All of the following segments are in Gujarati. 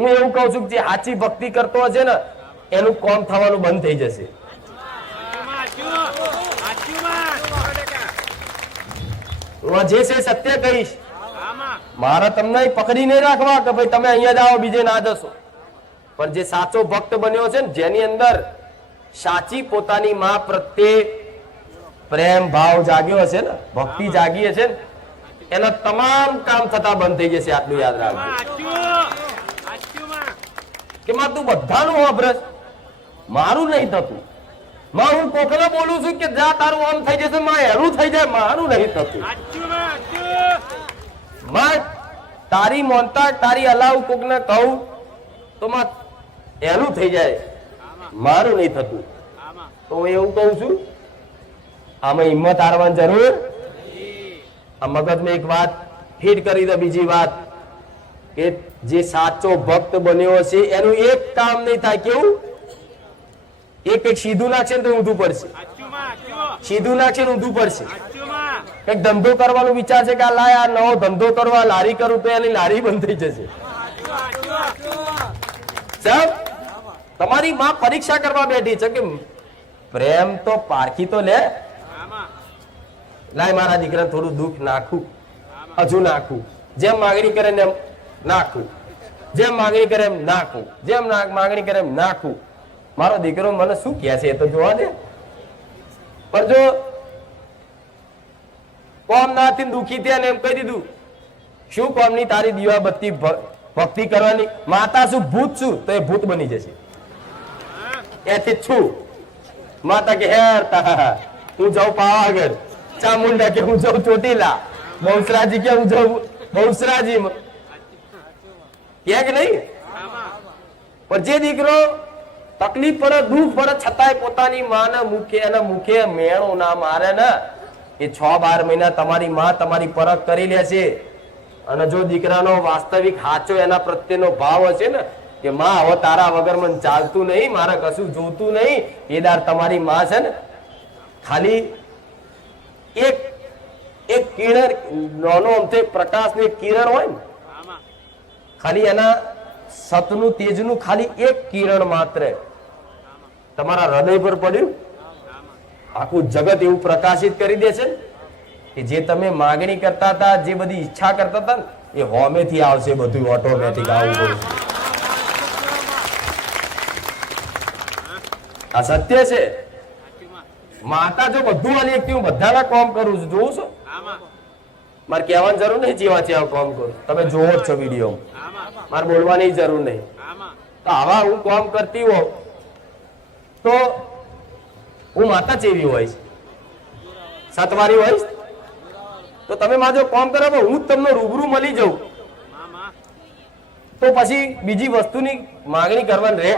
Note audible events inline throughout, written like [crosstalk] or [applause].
હું એવું કહું છું જે સાચી ભક્તિ કરતો હશે ને, એનું કોમ થવાનું બંધ થઈ જશે. જે છે સત્ય કહીશ. મારે તમને પકડી નહીં રાખવા કે ભાઈ તમે અહીંયા જાઓ બીજે ના જશો. પણ જે સાચો ભક્ત બન્યો છે ને, જેની અંદર સાચી પોતાની માં પ્રત્યે પ્રેમ ભાવ જાગ્યો હશે ને, ભક્તિ જાગી હશે ને, એના તમામ કામ થતા બંધ થઈ જશે, આટલું યાદ રાખજો. કે માં તું બધાનું વાપરસ. મારું નહીં થતું. માં, હું કોકને બોલું છું કે જા, તારું આમ થઈ જશે, માં એનું થઈ જાય, મારું નહીં થતું. માં, તારી મોનતા તારી અલાવ કોકને કહું, તો માં એનું થઈ જાય. મારું નહીં થતું. તો હું એવું કહું છું, આમાં હિંમત હારવાની જરૂર? આ મગજમાં એક વાત ફીટ કરી દે બીજી વાત. કે જે સાચો ભક્ત બન્યો છે એનું એક કામ નહીં થાય, કેવું? એક એક સીધું નાખશે ને તો ઊંધું પડશે. સીધું નાખશે ને ઊંધું પડશે. એક ધંધો કરવાનો વિચાર છે કે આ લાય, આ નવો ધંધો કરવા, લારી કરું તો એની લારી બંધ થઈ જશે. તમારી માં પરીક્ષા કરવા બેઠી છે કે પ્રેમ તો પારખી તો લે. લાય મારા દીકરા થોડું દુઃખ નાખું. હજુ નાખું. જેમ માગણી કરે ને એમ. નાખું. જેમ માંગણી કરે એમ નાખું. જેમ માંગણી કરે એમ નાખું. મારો દીકરો મને શું કહે છે એ તો જોવા દે. પણ જો કોમ નાથી દુખી થયા ને એમ કહી દીધું, શું કોમની તારી દીવા બત્તી ભક્તિ કરવાની? માતા શું ભૂત શું તો એ ભૂત બની જશે. એથી છું. માતા કે હેર હું જાઉં પાવાગઢ ચામુંડા કે, હું જાઉં ચોટીલા. બહુસરાજી કે, હું જાઉં બહુસરાજી કે કે નહીં? પણ જે દીકરો તકલીફ પડે, દુઃખ પડે, છતાંય પોતાની માને મુખે એના મુખે મેળો ના મારે ને, એ છ બાર મહિના તમારી માં તમારી પરખ કરી લે છે. અને જો દીકરાનો વાસ્તવિક સાચો એના પ્રત્યેનો ભાવ હશે ને, કે માં, હવે તારા વગર મને ચાલતું નહીં, મારે કશું જોતું નહીં એ દાર તમારી માં છે ને, ખાલી એક એક કિરણ, નાનો અમથે પ્રકાશની કિરણ હોય ને ખાલી એના સતનું તેજનું ખાલી એક કિરણ માત્ર. તમારા હૃદય પર પડ્યું? આખું જગત એવું પ્રકાશિત કરી દે છે કે જે તમે માગણી કરતા હતા, જે બધી ઈચ્છા કરતા હતા એ હોમેથી આવશે બધું ઓટોમેટિક આવું આ સત્ય છે. માતા જો બધું અને એકથી હું બધાના કોમ કરું છું જોઉં છો? મારે કહેવાની જરૂર નહીં જે વાંચે આવું કામ કરું. તમે જોવો છો વીડિયો મારે બોલવાની જરૂર નહીં. તો આવા હું કામ કરતી હો તો હું માતા જેવી હોય સતવારી હોય તો તમે મારો કામ કરો હું તમને રૂબરૂ મળી જાઉં. તો પછી બીજી વસ્તુની માંગણી કરવાની રહે.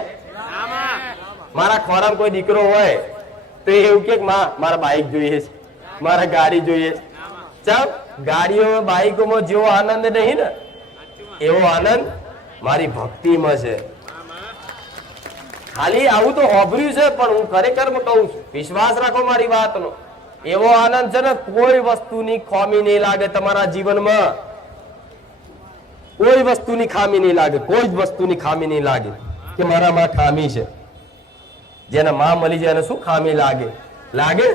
મારા ખોરામ કોઈ દીકરો હોય, તો એવું કે મા, મારા બાઇક જોઈએ છે, મારા ગાડી જોઈએ ચાલ. ગાડીઓ, બાઈકોમાં જેવો આનંદ નહીં ને, એવો આનંદ મારી ભક્તિમાં છે. ખાલી આવું તો હોભર્યું છે, પણ હું ખરેખર કહું છું, વિશ્વાસ રાખો મારી વાતનો. એવો આનંદ છે ને, કોઈ વસ્તુની ખામી નહીં લાગે તમારા જીવનમાં. કોઈ વસ્તુની ખામી નહીં લાગે, કોઈ જ વસ્તુની ખામી નહીં લાગે કે મારામાં ખામી છે. જેને માં મળી જાય એને શું ખામી લાગે? લાગે?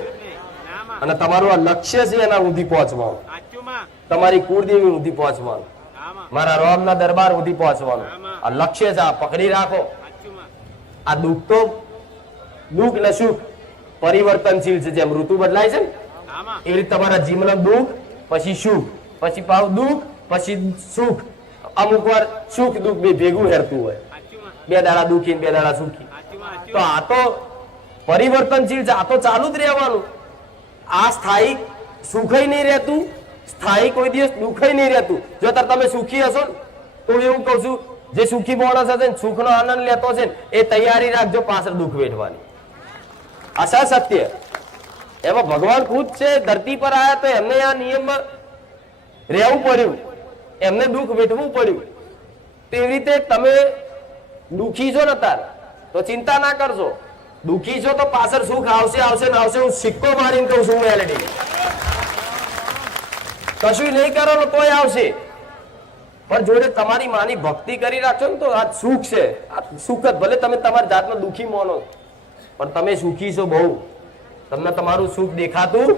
અને તમારું આ લક્ષ્ય છે એના સુધી પહોંચવાનું. તમારી કુળદેવી સુધી પહોંચવાનું. મારા રોમના દરબાર સુધી પહોંચવાનું. આ લક્ષ્ય છે આ પકડી રાખો. આ દુઃખ તો દુઃખ ને સુખ પરિવર્તનશીલ છે જેમ ઋતુ બદલાય છે ને એવી રીતે તમારા જીવનમાં દુઃખ પછી સુખ પછી પાવ દુઃખ પછી સુખ. અમુક વાર સુખ દુઃખ બે ભેગું હેરતું હોય. બે દાડા દુઃખી બે દાડા સુખી. તો આ તો પરિવર્તનશીલ છે આ તો ચાલુ જ રહેવાનું. આ સ્થાયી સુખય નહીં રહેતું સ્થાયી કોઈ દિવસ દુઃખય નહીં રહેતું. જો તાર તમે સુખી હશો ને, તો એવું કહું છું, જે સુખી માણસ હશે ને, સુખનો આનંદ લેતો છે ને, એ તૈયારી રાખજો પાછળ દુઃખ વેઠવાની. આશા સત્ય. એમાં ભગવાન ખુદ છે, ધરતી પર આવ્યા તો એમને આ નિયમમાં રહેવું પડ્યું. એમને દુઃખ વેઠવું પડ્યું. તેવી રીતે તમે દુઃખી છો ને તાર, તો ચિંતા ના કરશો. દુઃખી છો તો પાછળ સુખ આવશે આવશે ને આવશે. હું સિક્કો મારીને કહું છું મેલેડી કશું નહીં કરો ને તોય આવશે. પણ જોડે તમારી માની ભક્તિ કરી રાખશો ને તો આ સુખ છે. આ સુખ જ ભલે તમે તમારી જાતને દુઃખી માનો. પણ તમે સુખી છો બહુ. તમને તમારું સુખ દેખાતું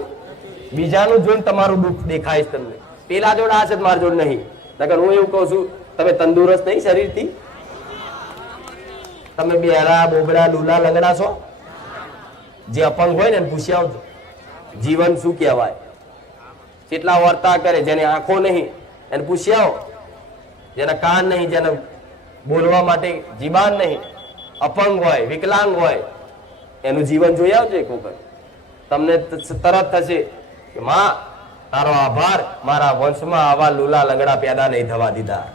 બીજાનું જોઈને તમારું દુઃખ દેખાય છે તમને. પેલા જોડે આ છે મારા જોડે નહીં. નકર હું એવું કહું છું, તમે તંદુરસ્ત નહીં શરીરથી. તમે બેરા બોબરા લુલા લંગડા છો. જે અપંગ હોય ને પૂછી આવજો. જીવન શું કહેવાય? કેટલા વર્તા કરે, જેને આંખો નહીં, એને પૂછી આવો. જેના કાન નહીં, જેને બોલવા માટે જીબાન નહીં, અપંગ હોય, વિકલાંગ હોય, એનું જીવન જોઈ આવજો એક વખત. તમને તરત થશે કે, માં, તારો આભાર. મારા વંશમાં આવા લુલા લંગડા પેદા નહીં થવા દીધા.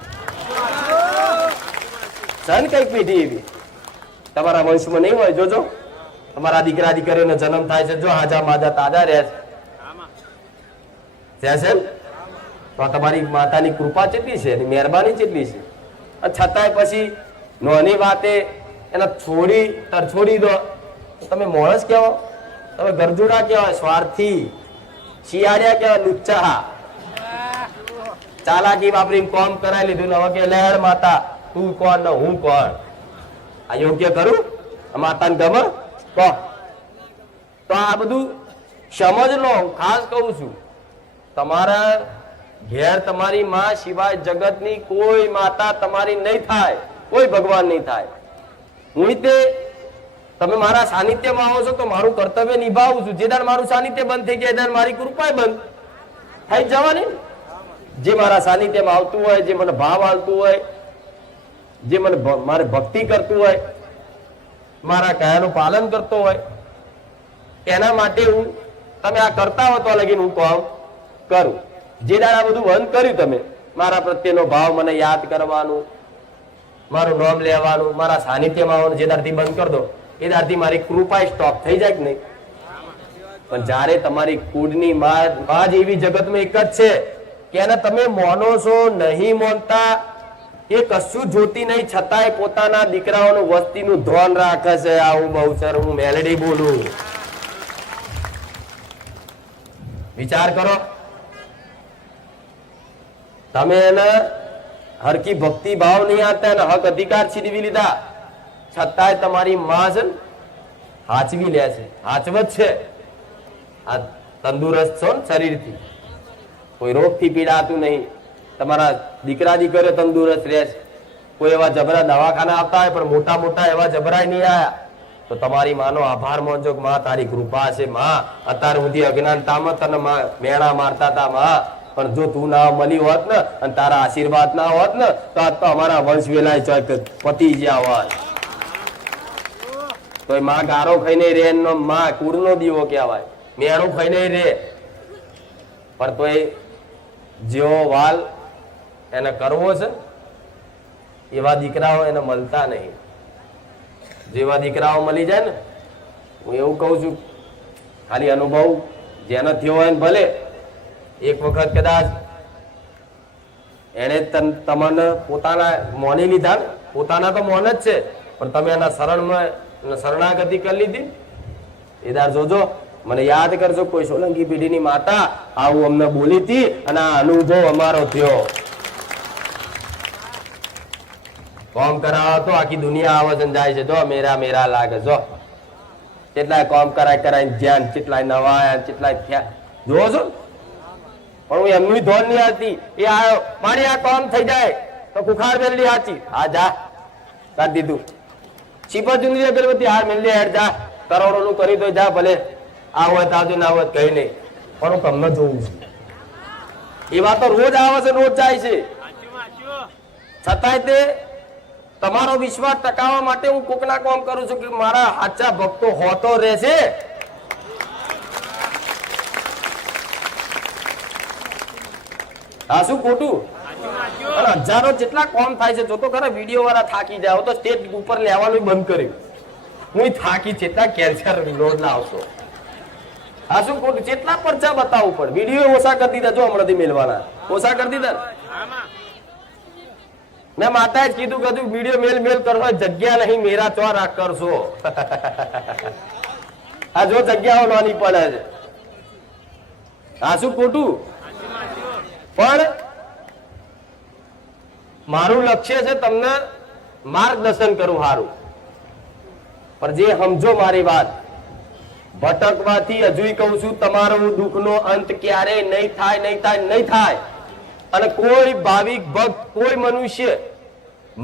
સન કંઈક પેઢી એવી. તમારા વંશમાં નહીં હોય? જોજો. તમારા દીકરા દીકરીઓનો જન્મ થાય છે. જો હાજા માજા તાજા રહે છે. ત્યાં છે તો તમારી માતાની કૃપા કેટલી છે? એની મહેરબાની કેટલી છે? છતાંય પછી નોની વાતે એને છોડી, તર છોડી દો. તમે મોણસ કહેવો તમે ગરજુડા કહેવાય સ્વાર્થી, શિયાળિયા કહેવાય લુચ્ચા. ચાલાકી વાપરીને કોમ કરાવી લીધું હવે કે, લહેર માતા, તું કોણ ને હું કોણ? આ યોગ્ય કરું? માતાને ગમે? તો આ બધું સમજ લો ખાસ કહું છું. તમારા ઘેર તમારી માં સિવાય જગતની કોઈ માતા તમારી નહીં થાય, કોઈ ભગવાન નહીં થાય. હું તે તમે મારા સાનિધ્યમાં આવો છો તો મારું કર્તવ્ય નિભાવું છું. જે દાન મારું સાનિધ્ય બંધ થઈ ગયા દાન મારી કૃપાય બંધ. થઈ જવાની જે મારા સાનિધ્યમાં આવતું હોય, જે મને ભાવ આવતું હોય, જે મને મારે ભક્તિ કરતું હોય, મારા કયાનું પાલન કરતો હોય, એના માટે હું, તમે આ કરતા હો તો લગીને હું કામ કરું. જે દાડા બધું બંધ કર્યું તમે, મારા પ્રત્યેનો ભાવ મને યાદ કરવાનું, મારું નામ લેવાનું, મારા સાનિધ્યમાં આવવાનું, જે દાડથી બંધ કરી દો, એ દાડથી મારી કૃપા સ્ટોપ થઈ જાય કે નહીં? પણ જ્યારે તમારી કુડની મા જ એવી જગતમાં એક જ છે કે એને તમે મોનો છો, નહીં મોનતા, એ કશું જોતી નહીં, છતાંય પોતાના દીકરાઓનું વસ્તીનું ધ્યાન રાખે છે. આવું બહુ સર હું મેલેડી બોલું. વિચાર કરો. તમે એને હરકી ભક્તિ ભાવ નહીં આપતા એને હક અધિકાર છીનવી લીધા, છતાંય તમારી માં છે ને, હાચવી લે છે. હાચવત છે. આ તંદુરસ્ત છો ને શરીરથી. કોઈ રોગથી પીડાતું નહીં. તમારા દીકરા દીકરીઓ તંદુરસ્ત રહે છે. કોઈ એવા જબરા દવાખાના આવતા હોય, પણ મોટા મોટા એવા જબરાય નહીં આવ્યા તો તમારી માનો આભાર માનજો માં તારી કૃપા છે, માં. અત્યાર સુધી અજ્ઞાનતામાં તને મેણા મારતા હતા, માં. પણ જો તું ના મળી હોત ને અને તારા આશીર્વાદ ના હોત ને, તો આજ તો અમારા વંશ વેલાય ચોક પતી જ્યાં હોત તો માં ગારો ખાઈને રે એનો માં કુળનો દીવો કહેવાય. મેણું ખાઈને રે. પણ તો જેવો વાલ એને કરવો છે, એવા દીકરાઓ એને મળતા નહીં. જેવા દીકરાઓ મળી જાય ને, હું એવું કહું છું, ખાલી અનુભવ જેનો થયો હોય ને ભલે એક વખત કદાચ એને તમને પોતાના મોની લીધા પોતાના તો મોન જ છે, પણ તમે એના શરણમાં શરણાગતિ કરી લીધી એદાર જોજો, મને યાદ કરજો કોઈ સોલંકી પેઢીની માતા, આવું અમને બોલી હતી અને આ અનુભવ અમારો થયો. કોમ કરાવો તો આખી દુનિયા આવે છે જાય છે. જો, મેરા મેરા લાગે, જો. કેટલાય કોમ કરાય કરાય ધ્યાન, કેટલાય નવાયા, કેટલાય થયા. જોવો છો? પણ હું એમની ધોન નહીં આવતી એ આવ્યો મારી આ કોમ થઈ જાય તો કુખાર મેલડી હાચી. હા, જા. કાઢી દીધું. ચીપા ચુંદરી અગરબત્તી હાર મેલડી હેડ, જા. કરોડો નું કરી દો, જા ભલે. આ હોય તો આવજો ના હોય તો કઈ નહીં. પણ હું તમને જોઉં છું. એવા તો રોજ આવે છે, રોજ જાય છે. છતાંય તે તમારો વિશ્વાસ ટકાવવા માટે હું કોકના કોમ કરું છું કે મારા સાચા ભક્તો હોતો રહેશે. આ શું ખોટું? અને હજારો જેટલા કોમ થાય છે, જો તો ખરા વીડિયો વાળા થાકી જાય તો સ્ટેજ ઉપર લેવાનું બંધ કર્યું હું થાકી જેટલા કેન્સર લોડ ના આવશો શું ખોટું? જેટલા પરચા બતાવવું પડે વીડિયો ઓછા કરી દીધા, જો હમણાંથી મેળવાના ઓછા કરી દીધા? મેં માતાએ જ કીધું કીધું વીડિયો મેલ મેલ કરો જગ્યા નહીં, મેરા ચો રાખ કરશો. [laughs] આ જો જગ્યાઓ નાની પડે છે. આ શું ખોટું? પણ મારું લક્ષ્ય છે તમને માર્ગદર્શન કરવું સારું પણ જે સમજો મારી વાત, ભટકવાથી હજુ કહું છું, તમારો દુઃખનો અંત ક્યારેય નહીં થાય નહીં થાય નહીં થાય. અને કોઈ ભાવિક ભક્ત, કોઈ મનુષ્ય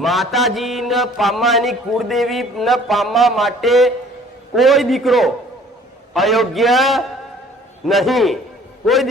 માતાજીને પામવા એની કુળદેવી ને પામવા માટે કોઈ દીકરો અયોગ્ય નહીં. કોઈ